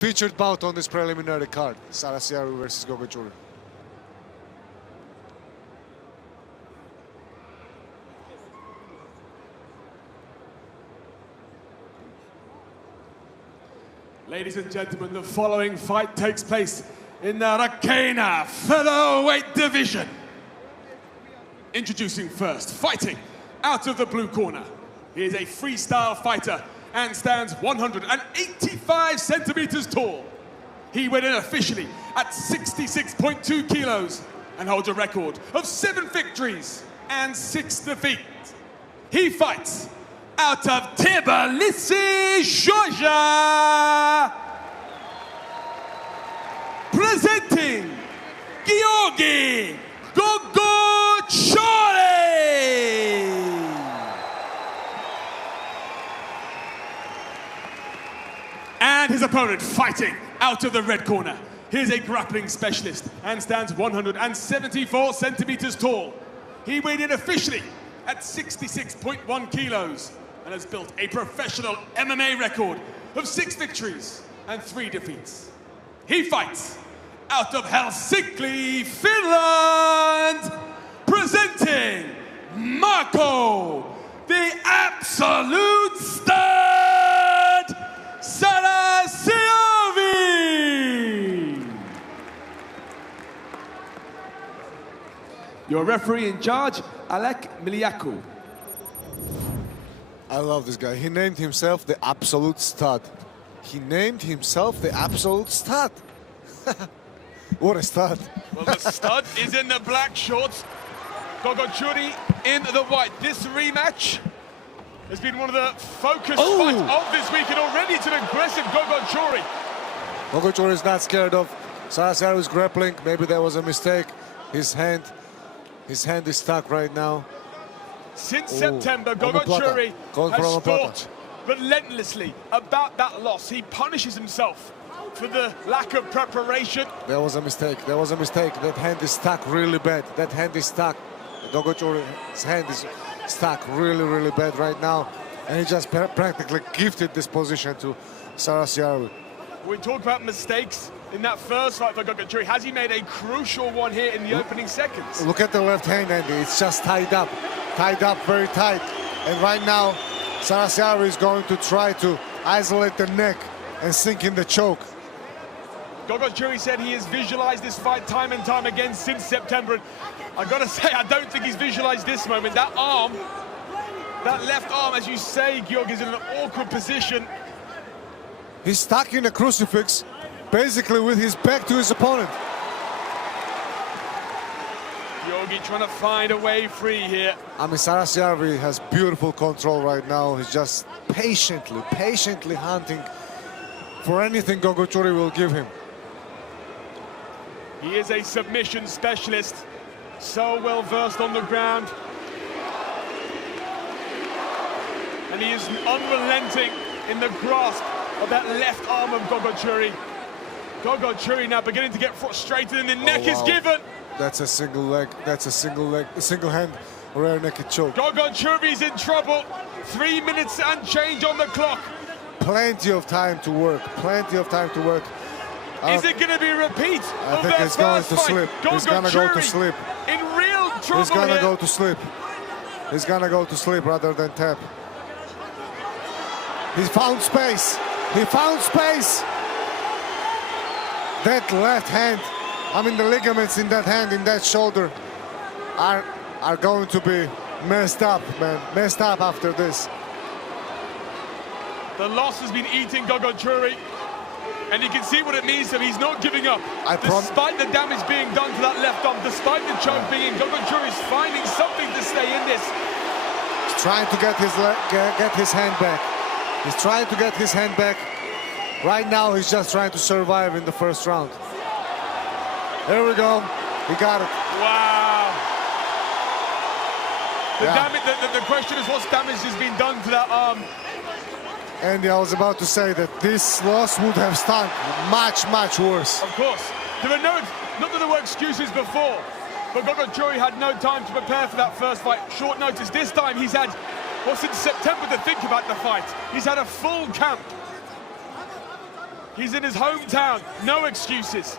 Featured bout on this preliminary card, Sarasjarvi versus Gogotchuri. Ladies and gentlemen, the following fight takes place in the Rkena featherweight division. Introducing first, fighting out of the blue corner. He is a freestyle fighter and stands 185 centimeters tall. He weighed in officially at 66.2 kilos and holds a record of 7 victories and 6 defeats. He fights out of Tbilisi, Georgia, presenting Gogotchuri. And his opponent fighting out of the red corner. He is a grappling specialist and stands 174 centimeters tall. He weighed in officially at 66.1 kilos and has built a professional MMA record of 6 victories and 3 defeats. He fights out of Helsinki, Finland, presenting Marco, the absolute stud, Sarasjarvi. Your referee in charge, Alek Miliaku. I love this guy. He named himself the absolute stud. He named himself the absolute stud. What a stud. Well, the stud is in the black shorts. Gogotchuri in the white. This rematch has been one of the focus fights of this weekend already. It's an aggressive Gogotchuri. Gogotchuri is not scared of Sarasjarvi's grappling. Maybe that was a mistake. His hand is stuck right now. Since September, Gogotchuri has fought relentlessly about that loss. He punishes himself for the lack of preparation. There was a mistake. There was a mistake. That hand is stuck really bad. That hand is stuck. Gogotchuri's hand is stuck really, really bad right now. And he just practically gifted this position to Sarasjarvi. We talk about mistakes in that first fight for Gogotchuri. Has he made a crucial one here in the opening seconds? Look at the left hand, Andy. It's just tied up very tight. And right now, Sarasjarvi is going to try to isolate the neck and sink in the choke. Gogotchuri said he has visualized this fight time and time again since September. And I gotta say, I don't think he's visualized this moment. That arm, that left arm, as you say, Georg, is in an awkward position. He's stuck in a crucifix, basically with his back to his opponent. Georgi trying to find a way free here. I mean, Sarasjarvi has beautiful control right now. He's just patiently hunting for anything Gogotchuri will give him. He is a submission specialist, so well versed on the ground. And he is unrelenting in the grasp of that left arm of Gogotchuri. Gogotchuri now beginning to get frustrated, and the neck is given. That's a single leg. That's a single hand rear naked choke. Gogotchuri's in trouble. 3 minutes and change on the clock. Plenty of time to work. Plenty of time to work. Is it going to be a repeat of their first going to fight? slip. He's gonna go to sleep. In real trouble. He's gonna go to sleep. He's gonna go to sleep rather than tap. He found space. He found space. That left hand, I mean the ligaments in that hand, in that shoulder, are going to be messed up, man. Messed up after this. The loss has been eating Gogotchuri, and you can see what it means to him. He's not giving up. Despite the damage being done to that left arm, despite the choke being in, Gogotchuri's finding something to stay in this. He's trying to get his hand back. He's trying to get his hand back. Right now, he's just trying to survive in the first round. There we go. He got it. Wow. The question is, what's damage has been done to that arm? Andy, I was about to say that this loss would have stung much worse. Of course. There were not that there were excuses before, but Gogotchuri had no time to prepare for that first fight. Short notice. This time he's had well, since September to think about the fight. He's had a full camp. He's in his hometown, no excuses.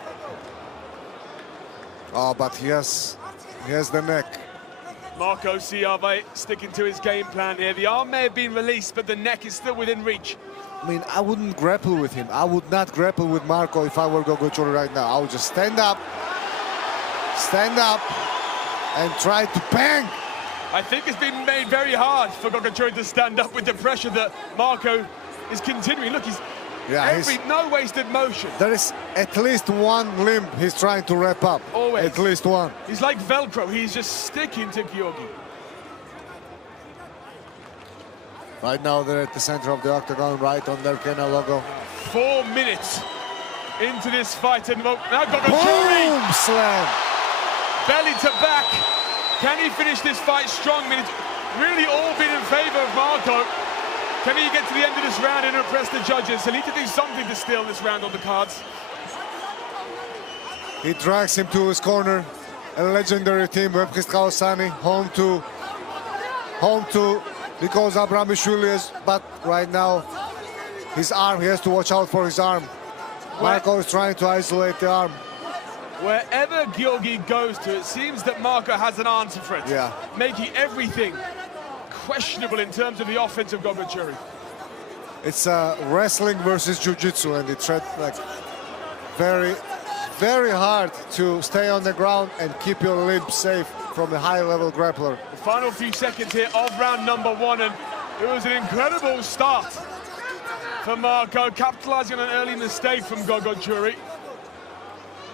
Oh, but he has the neck. Marco Sarasjarvi sticking to his game plan here. The arm may have been released, but the neck is still within reach. I mean, I wouldn't grapple with him. I would not grapple with Marco if I were Gogotchuri right now. I would just stand up, and try to bang. I think it's been made very hard for Gogotchuri to stand up with the pressure that Marco is continuing. Look, no wasted motion. There is at least one limb he's trying to wrap up. Always. At least one. He's like Velcro. He's just sticking to Georgi. Right now they're at the center of the octagon, right on their Rkena logo. 4 minutes into this fight, and now Gogotchuri. Boom! Slam. Belly to back. Can he finish this fight strong? I mean, it's really all been in favor of Marco. Can he get to the end of this round and impress the judges? He'll need to do something to steal this round on the cards. He drags him to his corner. A legendary team, Rkena, home to because Abramishvili is, but right now his arm, he has to watch out for his arm. Marco is trying to isolate the arm. Wherever Georgi goes to, it seems that Marco has an answer for it. Yeah. Making everything questionable in terms of the offense of Gogotchuri. It's wrestling versus jiu-jitsu, and it's like very, very hard to stay on the ground and keep your limbs safe from a high-level grappler. The final few seconds here of round number 1, and it was an incredible start for Marco, capitalizing on an early mistake from Gogotchuri.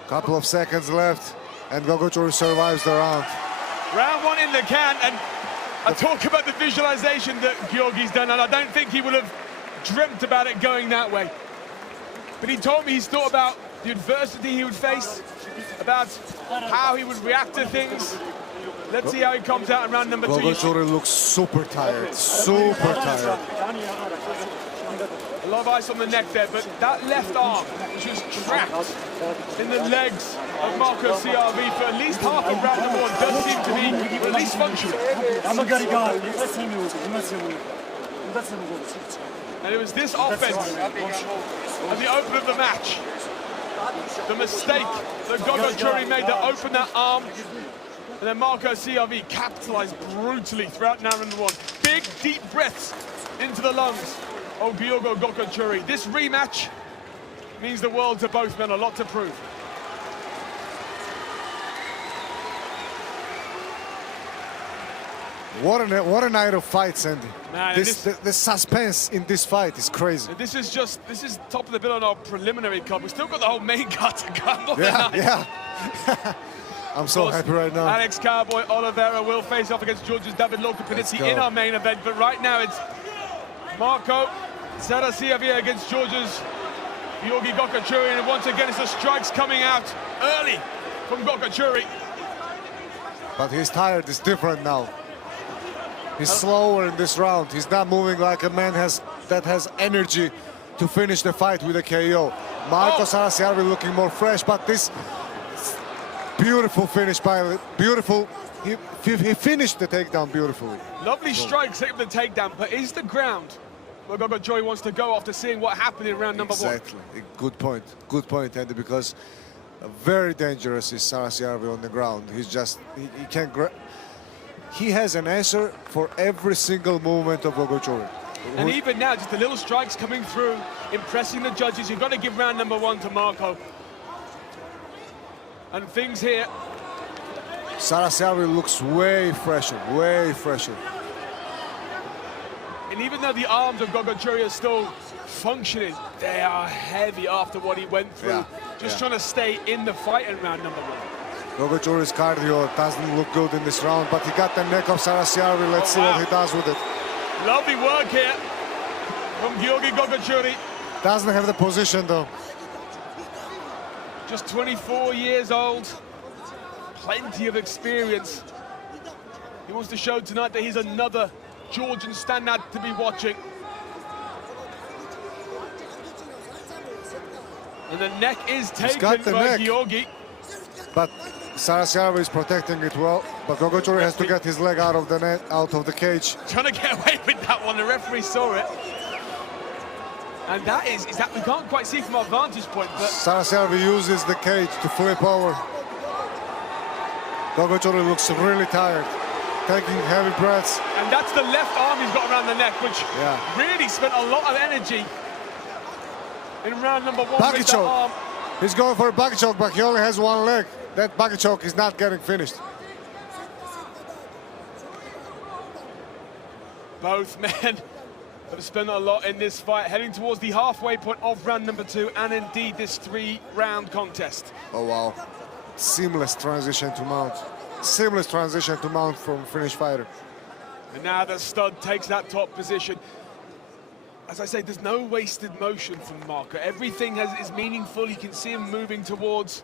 Couple of seconds left, and Gogotchuri survives the round. Round 1 in the can, and I talk about the visualization that Georgi's done, and I don't think he would have dreamt about it going that way. But he told me he's thought about the adversity he would face, about how he would react to things. Let's see how he comes out in round number 2. Gogotchuri looks super tired, super tired. A lot of ice on the neck there, but that left arm, which was trapped in the legs of Marco Sarasjarvi for at least half of round number 1, does seem to be at least functional. And it was this offense at the open of the match, the mistake that Gogotchuri made that opened that arm, and then Marco Sarasjarvi capitalized brutally throughout round number 1. Big, deep breaths into the lungs of Gogotchuri. This rematch means the world to both men, a lot to prove. What a night of fights, Andy. Man, the suspense in this fight is crazy. This is top of the bill on our preliminary card. We've still got the whole main card to come. Yeah. I'm so happy right now. Alex Cowboy Oliveira will face off against Georgia's David Lopez in our main event, but right now it's Marco Sarasjarvi against Georgia's Georgi Gogotchuri, and once again it's the strikes coming out early from Gogotchuri. But he's tired, it's different now. He's slower in this round. He's not moving like a man that has energy to finish the fight with a KO. Marco Sarasjarvi looking more fresh, but this beautiful finish by he finished the takedown beautifully. Lovely strike, set the takedown, but is the ground where Gogotchuri wants to go after seeing what happened in round number 1? Exactly. Good point, Andy, because very dangerous is Sarasjarvi on the ground. He's just, he can't he has an answer for every single movement of Gogotchuri. And even now, just the little strikes coming through, impressing the judges. You've got to give round number 1 to Marco. And things here. Sarasjarvi looks way fresher, way fresher. And even though the arms of Gogotchuri are still functioning, they are heavy after what he went through. Trying to stay in the fight in round number 1. Gogotchuri's cardio doesn't look good in this round, but he got the neck of Sarasjarvi. Let's see what he does with it. Lovely work here from Georgi Gogotchuri. Doesn't have the position though. Just 24 years old, plenty of experience. He wants to show tonight that he's another Georgian standout to be watching. And the neck is taken by Georgi. But Sarasjarvi is protecting it well, but Gogotchuri has to get his leg out of the net, out of the cage. Trying to get away with that one, the referee saw it. And that is that we can't quite see from our vantage point, but Sarasjarvi uses the cage to flip over. Gogotchuri looks really tired, taking heavy breaths. and that's the left arm he's got around the neck, which Yeah. really spent a lot of energy in round number 1 Back with the choke. arm. He's going for a back choke, but he only has one leg. That back choke is not getting finished. Both men have spent a lot in this fight, heading towards the halfway point of round number 2, and indeed this 3-round contest. Oh, wow. Seamless transition to mount. Seamless transition to mount from Finnish fighter. And now the stud takes that top position. As I say, there's no wasted motion from Marco. Everything is meaningful. You can see him moving towards.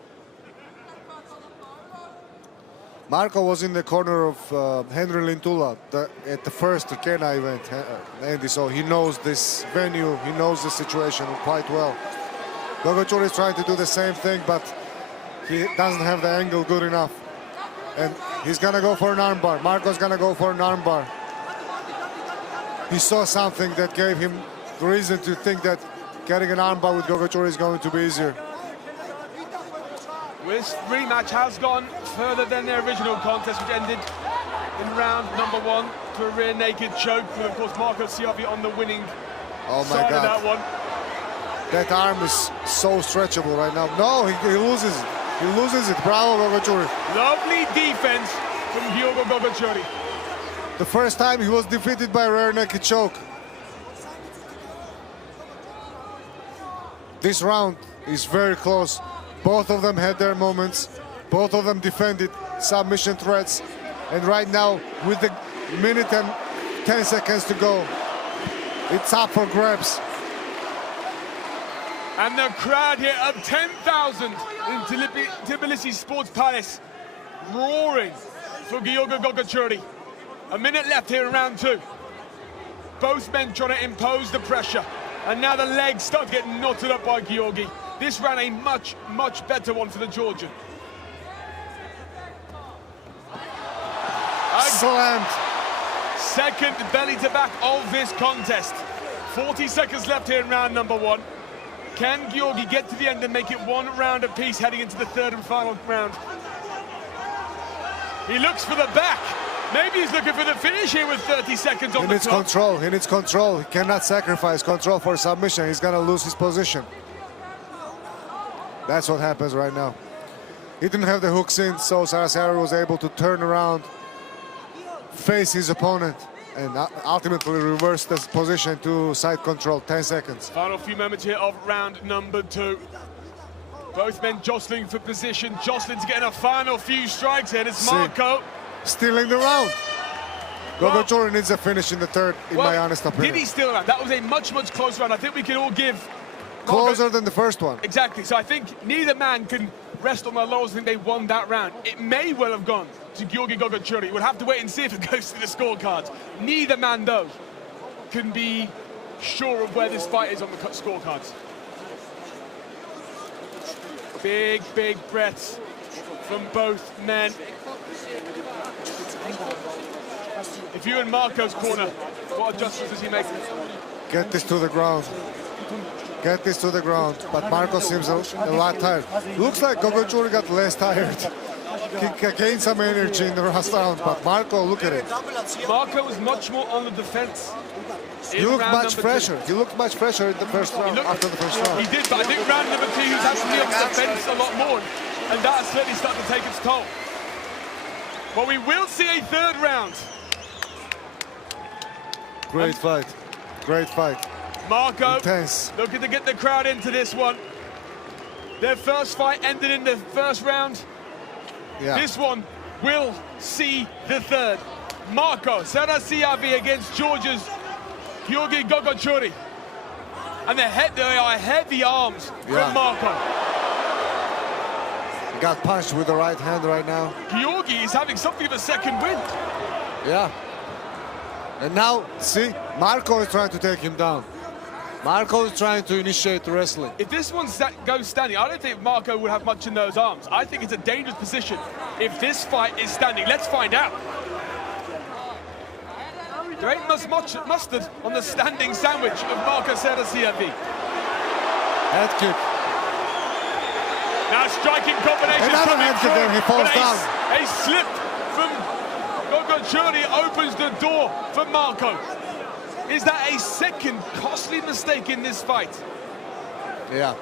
Marco was in the corner of Henry Lintula at the first Rkena event, Andy, so he knows this venue, he knows the situation quite well. Gogotchuri is trying to do the same thing, but he doesn't have the angle good enough. And he's gonna go for an armbar. Marco's gonna go for an armbar. He saw something that gave him reason to think that getting an armbar with Gogotchuri is going to be easier. This rematch has gone further than the original contest, which ended in round number 1 to a rear naked choke, with of course Marco Sarasjarvi on the winning side of that one. That arm is so stretchable right now. No, he loses it. He loses it. Bravo, Gogotchuri. Lovely defense from Gogotchuri. The first time he was defeated by a rear naked choke. This round is very close. Both of them had their moments. Both of them defended submission threats. And right now, with the minute and 10 seconds to go, it's up for grabs. And the crowd here of 10,000 in Tbilisi Sports Palace roaring for Gogotchuri. A minute left here in round 2. Both men trying to impose the pressure. And now the legs start to get knotted up by Georgi. This round a much, much better one for the Georgian. Slammed. Second belly to back of this contest. 40 seconds left here in round number 1. Can Georgi get to the end and make it 1 round apiece heading into the 3rd and final round? He looks for the back. Maybe he's looking for the finish here with 30 seconds on the clock. Control. He needs control. He cannot sacrifice control for submission. He's gonna lose his position. That's what happens right now. He didn't have the hooks in, so Sarasjarvi was able to turn around, face his opponent, and ultimately reverse the position to side control. 10 seconds. Final few moments here of round number 2. Both men jostling for position. Jocelyn's getting a final few strikes here. It's Marco. Stealing the round. Gogotchuri needs a finish in the 3rd, in my honest opinion. Did he steal a round? That was a much, much closer round. I think we can all give... Closer than the first one. Exactly. So I think neither man can rest on their laurels and think they won that round. It may well have gone to Georgi Gogotchuri. We'll have to wait and see if it goes to the scorecards. Neither man, though, can be sure of where this fight is on the scorecards. Big, big breaths from both men. If you're in Marco's corner, what adjustments does he make? Get this to the ground. Get this to the ground. But Marco seems a lot tired. Looks like Gogotchuri got less tired. He gained some energy in the last round, but Marco, look at it. Marco was much more on the defense. He looked much fresher. He looked much fresher in the first round, after the first round. He did, but I think round number 2 he was actually on the defense a lot more, and that has certainly started to take its toll. But we will see a 3rd round. Great fight. Great fight. Marco Intense. looking to get the crowd into this one. Their first fight ended in the 1st round. Yeah. This one will see the 3rd. Marco Sarasjarvi against Georgia's Georgi Gogotchuri. And they are heavy arms from Marco. He got punched with the right hand right now. Georgi is having something of a second wind. Yeah. And now, see, Marco is trying to take him down. Marco is trying to initiate the wrestling. If this one goes standing, I don't think Marco would have much in those arms. I think it's a dangerous position if this fight is standing. Let's find out. There ain't much mustard on the standing sandwich of Marco Sarasjarvi. Head kick. Now striking combinations. Another head kick and he falls down. A slip from Gogotchuri opens the door for Marco. Is that a second costly mistake in this fight? Yeah.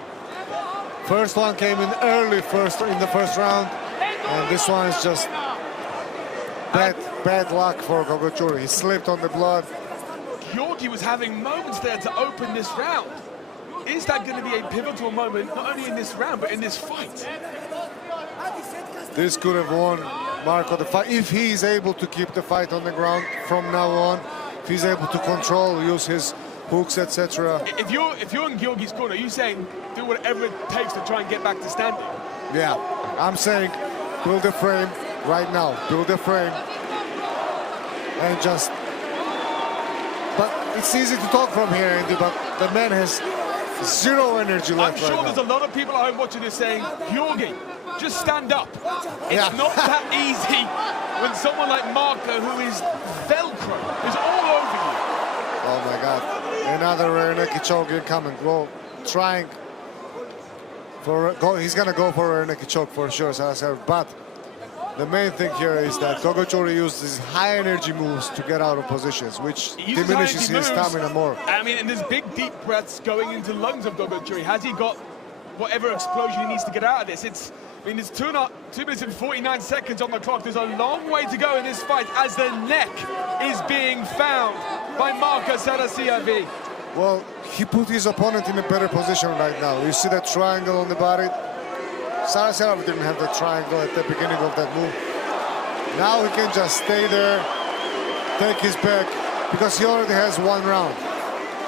First one came in early in the first round, and this one is just bad luck for Gogotchuri. He slipped on the blood. Georgi was having moments there to open this round. Is that going to be a pivotal moment, not only in this round, but in this fight? This could have won Marco the fight if he is able to keep the fight on the ground from now on. If he's able to control, use his hooks, etc. If you're in Georgi's corner, you're saying do whatever it takes to try and get back to standing. Yeah, I'm saying build a frame right now. Build a frame and just. But it's easy to talk from here, Andy. But the man has zero energy left. I'm sure right there's now. a lot of people at home watching this saying, Georgi, just stand up. It's Yeah. not that easy when someone like Marco, who is Velcro, is all over you. Oh my God! Another rear naked choke incoming. Trying for he's gonna go for a rear naked choke for sure, Sarasjarvi. But the main thing here is that Gogotchuri used his high energy moves to get out of positions, which He uses diminishes high his energy stamina moves. more. I mean, and there's big deep breaths going into lungs of Gogotchuri. Has he got whatever explosion he needs to get out of this? I mean, it's 2 minutes and 49 seconds on the clock. There's a long way to go in this fight as the neck is being found by Marco Sarasjarvi. Well, he put his opponent in a better position right now. You see that triangle on the body? Sarasjarvi didn't have the triangle at the beginning of that move. Now he can just stay there, take his back, because he already has 1 round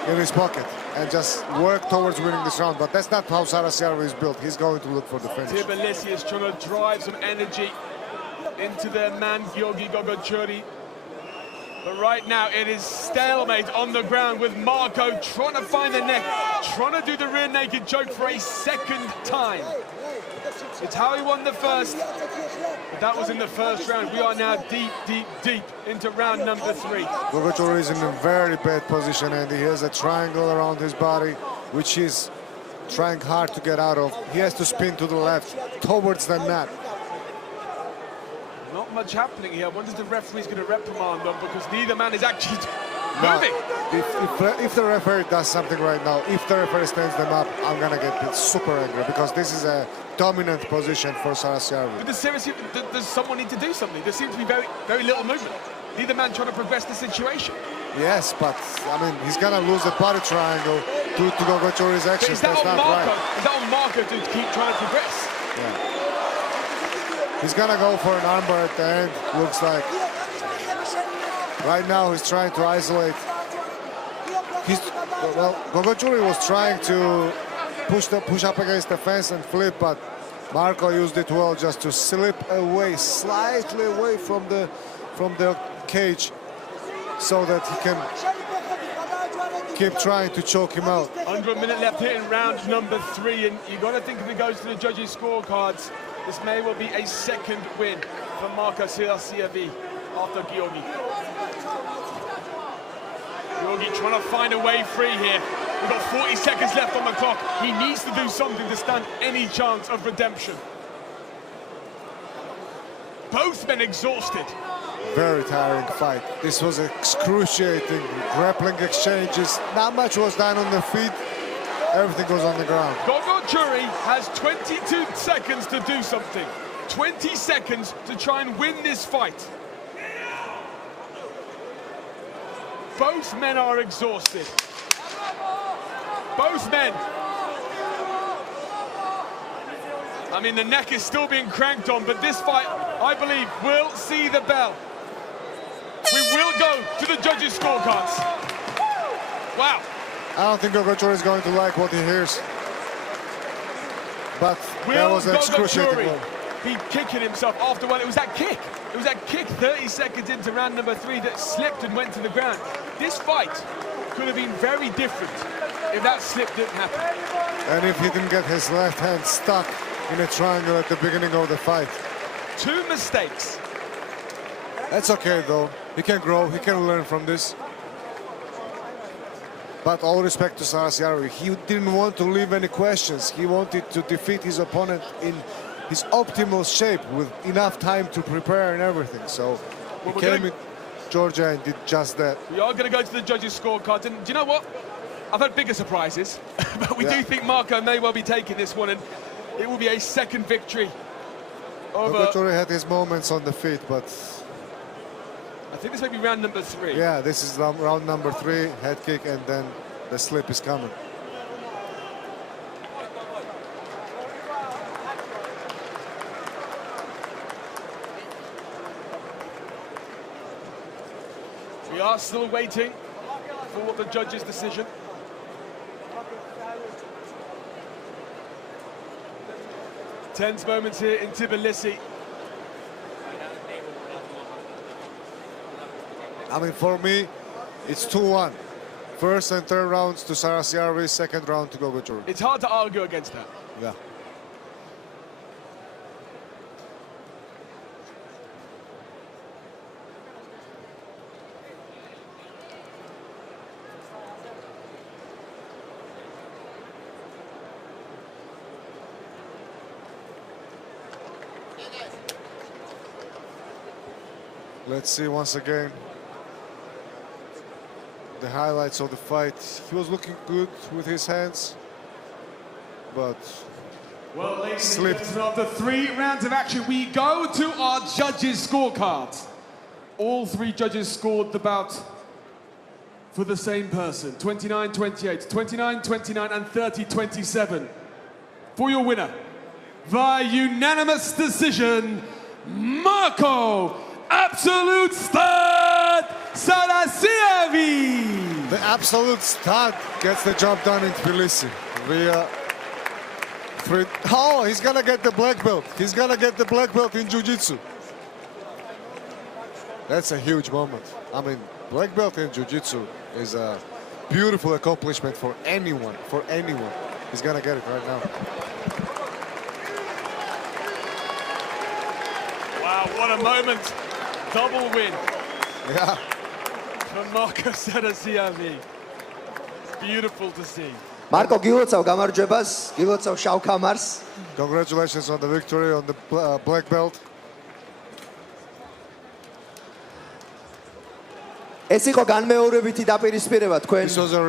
in his pocket, and just work towards winning this round. But that's not how Sarasjarvi is built. He's going to look for the finish. Tbilisi is trying to drive some energy into their man, Georgi Gogotchuri. But right now, it is stalemate on the ground with Marco trying to find the neck, trying to do the rear naked choke for a second time. It's how he won the first, but that was in the first round. We are now deep into round number 3. Gogotchuri is in a very bad position, and he has a triangle around his body, which he's trying hard to get out of. He has to spin to the left, towards the mat. Not much happening here. I wonder if the referee's going to reprimand them, because neither man is actually moving. If the referee does something right now, if the referee stands them up, I'm gonna get super angry, because this is a dominant position for Sarasjarvi. But does someone need to do something? There seems to be very little movement. Neither man trying to progress the situation. Yes, but I mean, he's gonna lose the body triangle due to Gogotchuri's But actions. is that That's on not Marco? right. Is that on Marco to keep trying to progress? Yeah. He's gonna go for an armbar at the end, looks like. Right now he's trying to isolate. Well, Gogotchuri was trying to push up against the fence and flip, but Marco used it well just to slip away, slightly away from the cage, so that he can keep trying to choke him out. Under a minute left here in round number 3, and you got to think if it goes to the judges' scorecards, this may well be a second win for Marco Sarasjarvi after Georgi. Georgi trying to find a way free here. We've got 40 seconds left on the clock. He needs to do something to stand any chance of redemption. Both men exhausted. Very tiring fight. This was excruciating. Grappling exchanges. Not much was done on the feet. Everything was on the ground. Gogotchuri has 22 seconds to do something. 20 seconds to try and win this fight. Both men are exhausted. Both men. I mean, the neck is still being cranked on, but this fight, I believe, will see the bell. We will go to the judges' scorecards. Wow. I don't think Gogotchuri is going to like what he hears. But that was an excruciating one. Be kicking himself after one? It was that kick. It was that kick 30 seconds into round number 3 that slipped and went to the ground. This fight could have been very different if that slip didn't happen. And if he didn't get his left hand stuck in a triangle at the beginning of the fight. 2 mistakes. That's okay though. He can grow, he can learn from this. But all respect to Sarasjarvi, he didn't want to leave any questions. He wanted to defeat his opponent in his optimal shape with enough time to prepare and everything. So he came in Georgia and did just that. We are going to go to the judges' scorecard. And do you know what? I've had bigger surprises, but we do think Marco may well be taking this one, and it will be a second victory over... Gogotchuri had his moments on the feet, but... I think this may be round number 3. Yeah, this is round number 3, head kick, and then the slip is coming. We are still waiting for the judges' decision. Tense moments here in Tbilisi. I mean, for me, it's 2-1. First and third rounds to Sarasjarvi, second round to Gogotchuri. It's hard to argue against that. Yeah. Let's see once again the highlights of the fight. He was looking good with his hands, but well, ladies slipped. And gentlemen, after 3 rounds of action, we go to our judges' scorecards. All 3 judges scored the bout for the same person. 29-28, 29-29 and 30-27. For your winner, via unanimous decision, Marco Absolute Stud Sarasjarvi! The absolute stud gets the job done in Tbilisi. Oh, he's gonna get the black belt. He's gonna get the black belt in Jiu-Jitsu. That's a huge moment. I mean, black belt in Jiu-Jitsu is a beautiful accomplishment for anyone. For anyone. He's gonna get it right now. Wow, what a moment. Double win. Yeah. For Marco Sarasjarvi. Beautiful to see. Marco, გილოცავ გამარჯვებას, გილოცავ შავ ქამარს. Congratulations on the victory on the black belt. ეს იყო განმეორებითი დაპირისპირება თქვენ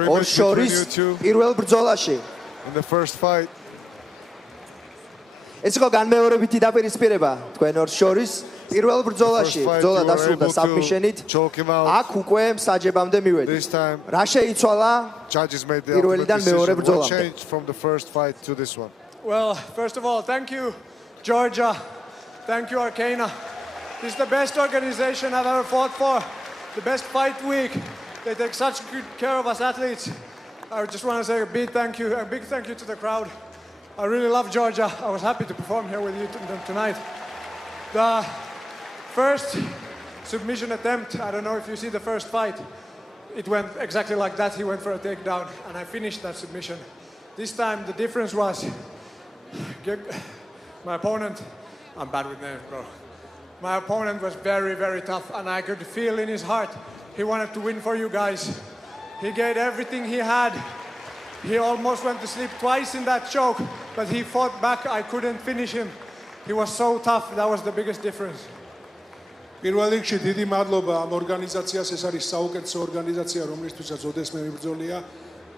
ორ შორის პირველ ბრძოლაში. In the first fight. ეს იყო განმეორებითი დაპირისპირება თქვენ ორ შორის პირველ ბრძოლაში. ბრძოლა დასრულდა საბმიშენით. აქ უკვე მსაჯებამდე მივედით. რა შეიცვალა პირველიდან მეორე ბრძოლამდე? Changed from the first fight to this one. Well, first of all, thank you, Georgia. Thank you, Rkena. This is the best organization I've ever fought for. The best fight week. They take such good care of us athletes. I just want to say a big thank you to the crowd. I really love Georgia. I was happy to perform here with you tonight. The first submission attempt, I don't know if you see the first fight, it went exactly like that. He went for a takedown and I finished that submission. This time the difference was my opponent, I'm bad with names, bro. My opponent was very, very tough and I could feel in his heart he wanted to win for you guys. He gave everything he had. He almost went to sleep twice in that choke, but he fought back. I couldn't finish him. He was so tough. That was the biggest difference. პირველ რიგში დიდი მადლობა ამ ორგანიზაციას, ეს არის საუკეთესო ორგანიზაცია, რომლისთვისაც ოდესმე მებრძოლია.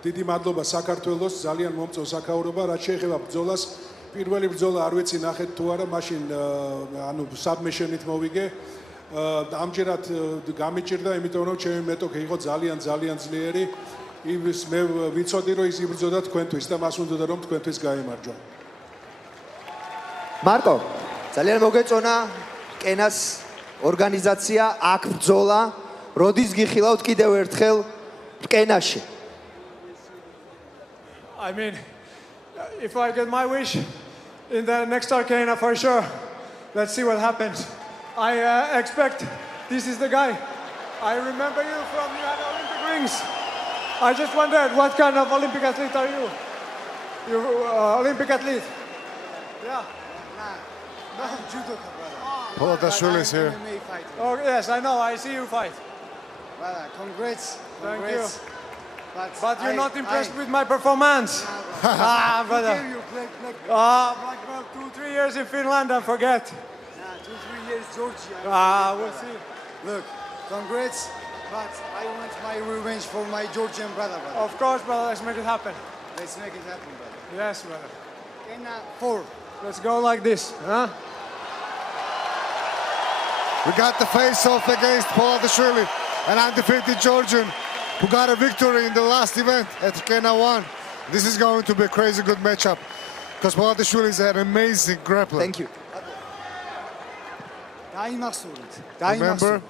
დიდი მადლობა საქართველოს, ძალიან მომწო საქაურობა, რაც შეეხება ბრძოლას. პირველი ბრძოლა არ ვიცი ნახეთ თუ არა, მაშინ ანუ საბმიშენით მოვიგე. ამჯერად გამიჭირდა, იმიტომ რომ ჩემი მეტოქე იყო ძალიან ძლიერი. იმის მე ვიცოდი რომ ის იბრძოდა თქვენთვის და მას უნდოდა რომ თქვენთვის გაიმარჯვა. მარკო, ძალიან მოგეწონა კენას ორგანიზაცია, აქ ბრძოლა, როდის გიხილავთ კიდევ ერთხელ კენაში? I mean, if I get my wish in the next Rkena for sure, let's see what happens. I expect this is the guy. I remember you from you had Olympic rings. I just wondered what kind of Olympic athlete are you? You Olympic athlete? Yeah. No, judoka, brother. Polotashvili is here. MMA fighter. Oh yes, I know. I see you fight. Brother, congrats. Thank Congrats. you. But you're not impressed with my performance. Brother. You Black belt 2-3 years in Finland and forget. 2-3 years Georgia. We'll see. Look, congrats, but I want my revenge for my Georgian brother. Of course, brother. Let's make it happen. Let's make it happen, brother. Yes, brother. Rkena 4. Let's go like this, huh? We got the face-off against Polatashvili, an undefeated Georgian who got a victory in the last event at Rkena 1. This is going to be a crazy good matchup because Polatashvili is an amazing grappler. Thank you. Remember?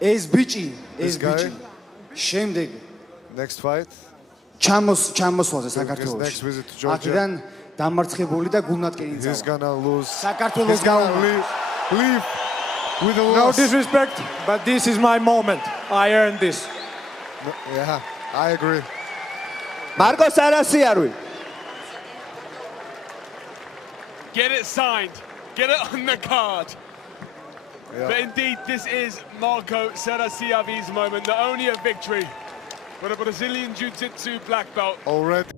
ეს ბიჭი, This ეს guy. ბიჭი. შემდეგ Next fight. ჩამოსვლაზე Next საქართველოში. visit to Georgia. აქედან დამარცხებული და გულნატკენი He's წავა. gonna lose. საქართველოს He's gonna გაუმა. leave with a No loss. disrespect, but this is my moment. I earned this. Yeah, I agree. მარკო სარასიარვი. Get it signed. Get it on the card. Yeah. But indeed, this is Marco Sarasjarvi's moment. Not only a victory, but a Brazilian Jiu-Jitsu black belt. Already.